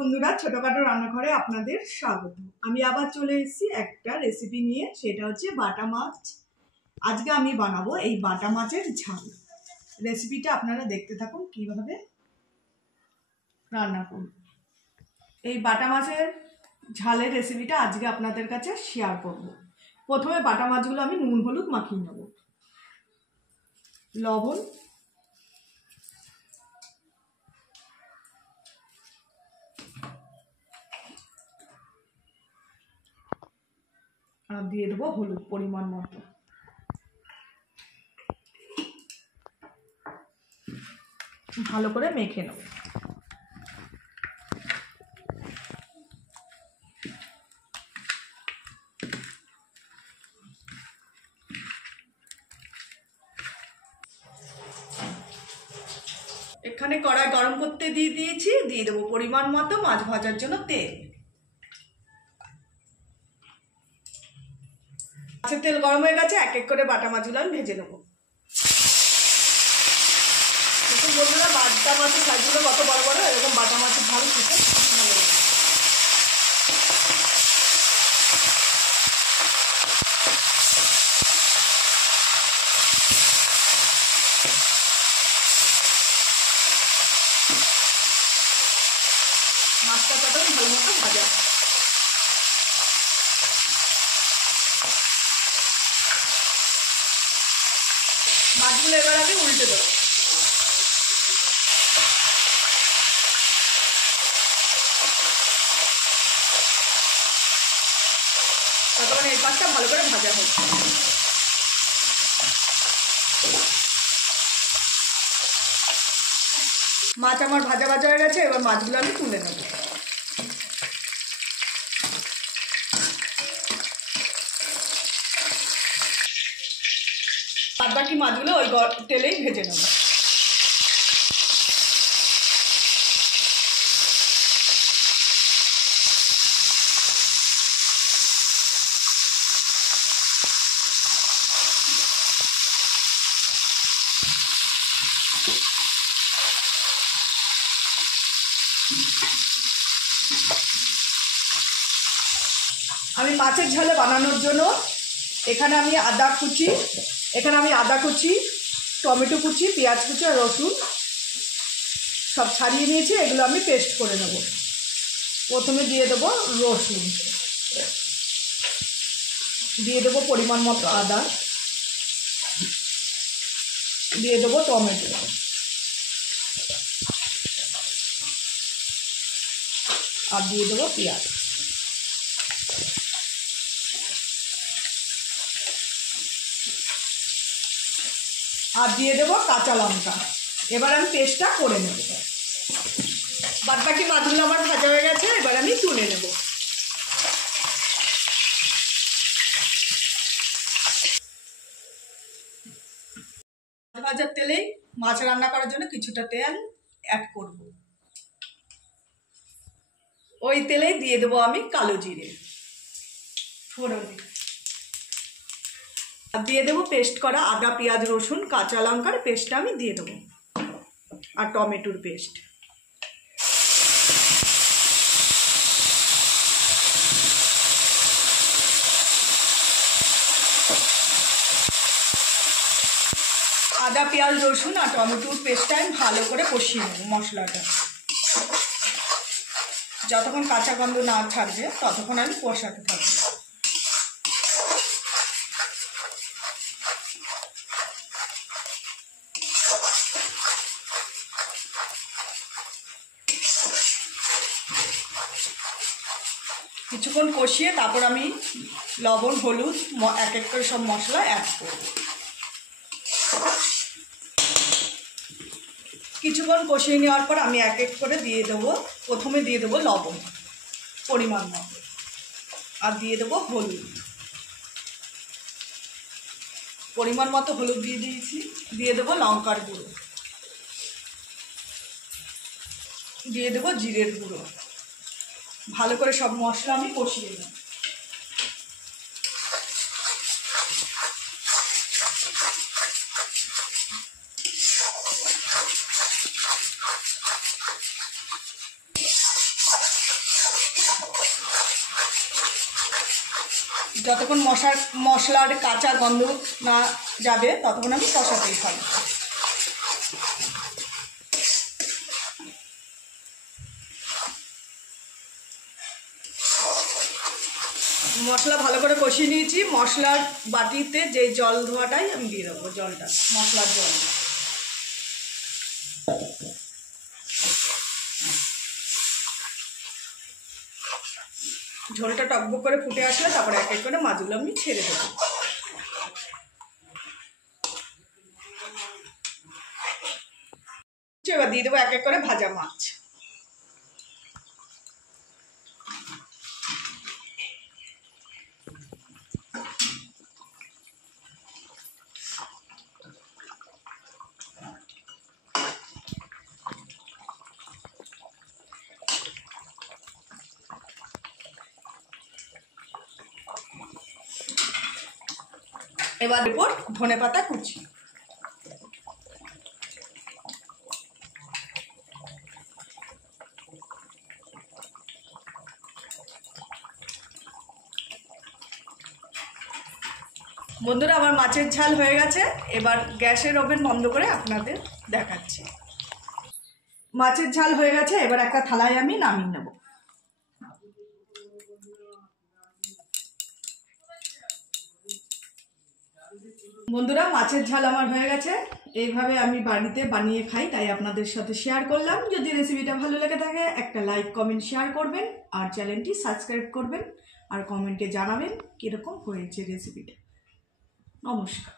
বন্ধুরা, ছোটখাটো রান্নাঘরে আপনাদের স্বাগত। আমি আবার চলে এসেছি একটা রেসিপি নিয়ে, সেটা হচ্ছে বাটা মাছ। আজকে আমি বানাবো এই বাটা মাছের ঝাল। রেসিপিটা আপনারা দেখতে থাকুন কিভাবে রান্না করব। এই বাটা মাছের ঝালের রেসিপিটা আজকে আপনাদের কাছে শেয়ার করব। প্রথমে বাটা মাছগুলো আমি নুন হলুদ মাখিয়ে নেব, লবণ, আর দিয়ে দেবো হলুদ পরিমাণ মতো। ভালো করে মেখে নেব। এখানে কড়াই গরম করতে দিয়ে দিয়েছি, দিয়ে দেবো পরিমাণ মতো মাছ ভাজার জন্য তেল। মাছের তেল গরম হয়ে গেছে, এক এক করে বাটা মাছগুলো আমি ভেজে নেবো। দেখুন বন্ধুরা, বাটা মাছের সাইজগুলো কত বড় বড়, এরকম বাটা মাছের ঝাল খেতে ভালো লাগে। মাছটা তখন ভালো মতো ভাজা। মাছগুলো এবার আমি উল্টে দেবো। ততক্ষণ এই পাশটা ভালো করে ভাজা হচ্ছে। মাছ আমার ভাজা ভাজা হয়ে গেছে, এবার মাছগুলো আমি তুলে নেব। বাদ বাকি মাছগুলো ওই তেলেই ভেজে নেব। আমি মাছের ঝালে বানানোর জন্য এখানে আমি আদা কুচি, টমেটো কুচি, পেঁয়াজ কুচি আর রসুন সব ছাড়িয়ে নিয়েছি। এগুলো আমি পেস্ট করে নেব। প্রথমে দিয়ে দেবো রসুন, দিয়ে দেবো পরিমাণ মতো আদা, দিয়ে দেবো টমেটো, আর দিয়ে দেবো পেঁয়াজ। আর দিয়ে দেবো কাঁচা লঙ্কা। এবার আমি পেস্টটা করে নেব। বাদ বাকি মাছগুলো আমার ভাজা হয়ে গেছে, এবার আমি তুলে নেব। ভাজার তেলেই মাছ রান্না করার জন্য কিছুটা তেল অ্যাড করব। ওই তেলেই দিয়ে দেবো আমি কালো জিরে ফোড়নে, আর দিয়ে দেবো পেস্ট করা আদা, পেঁয়াজ, রসুন, কাঁচা লঙ্কার পেস্টটা আমি দিয়ে দেবো, আর টমেটোর পেস্ট। আদা, পেঁয়াজ, রসুন আর টমেটোর পেস্টটা আমি ভালো করে কষিয়ে নেব। মশলাটা যতক্ষণ কাঁচা গন্ধ না ছাড়বে ততক্ষণ আমি কষাতে থাকবো। কিছুক্ষণ কষিয়ে তারপর আমি লবণ, হলুদ এক এক করে সব মশলা অ্যাড করব। কিছুক্ষণ কষিয়ে নেওয়ার পর আমি এক এক করে দিয়ে দেবো। প্রথমে দিয়ে দেবো লবণ পরিমাণ মতো, আর দিয়ে দেবো হলুদ পরিমাণ মতো, হলুদ দিয়ে দিয়েছি। দিয়ে দেবো লঙ্কার গুঁড়ো, দিয়ে দেবো জিরের গুঁড়ো। ভালো করে সব মশলা আমি কষিয়ে নেব। যতক্ষণ মশলার কাঁচা গন্ধ না যাবে ততক্ষণ আমি কষাতেই থাকবো। মশলা ভালো করে কষিয়ে নিয়েছি। মশলার বাটিতে যে জল ধোয়াটাই আমি দিয়ে দেবো, জলটা মশলার জল। ঝোলটা টকবক করে ফুটে আসলে তারপরে এক এক করে মাছগুলো আমি ছেড়ে দেবো। এবার দিয়ে দেবো এক এক করে ভাজা মাছ। এবার এরপর ধনেপাতা কুচি। বন্ধুরা, আমার মাছের ঝাল হয়ে গেছে। এবার গ্যাসের ওভেন বন্ধ করে আপনাদের দেখাচ্ছি। মাছের ঝাল হয়ে গেছে, এবার একটা থালায় আমি নামিয়ে নেব। বন্ধুরা, মাছের ঝাল আমার হয়ে গেছে। এইভাবে আমি বাড়িতে বানিয়ে খাই, তাই আপনাদের সাথে শেয়ার করলাম। যদি রেসিপিটা ভালো লেগে থাকে একটা লাইক কমেন্ট শেয়ার করবেন, আর চ্যানেলটি সাবস্ক্রাইব করবেন, আর কমেন্টে জানাবেন কীরকম হয়েছে রেসিপিটা। নমস্কার।